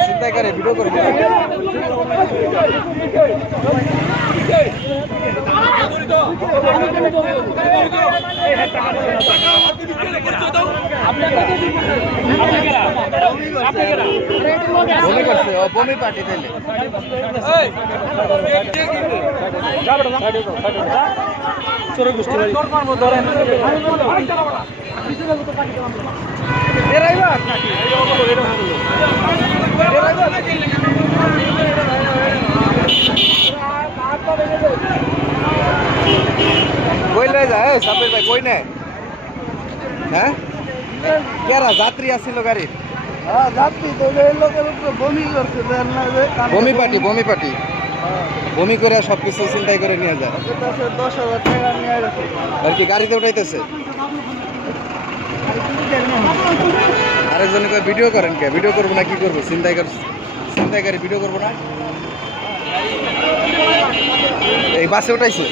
চিন্তাই করে ভিডিও করবো বমি করছে ও বমি পার্টি দিলে কই লয়ে যায় সাপের ভাই কই নেয় হ্যাঁ কেরা যাত্রী আসছিল গাড়ির বমি পার্টি বমি করে সবকিছু চিন্তাই করে নিয়ে যায় 10,000 টাকা নিয়ে গেছে আর কি গাড়িতে উঠাইতেছে আরেকজনকে ভিডিও করেন কে ভিডিও করবো না কি করবো চিন্তাইকারী ভিডিও করবো না এই বাসে উঠাইছে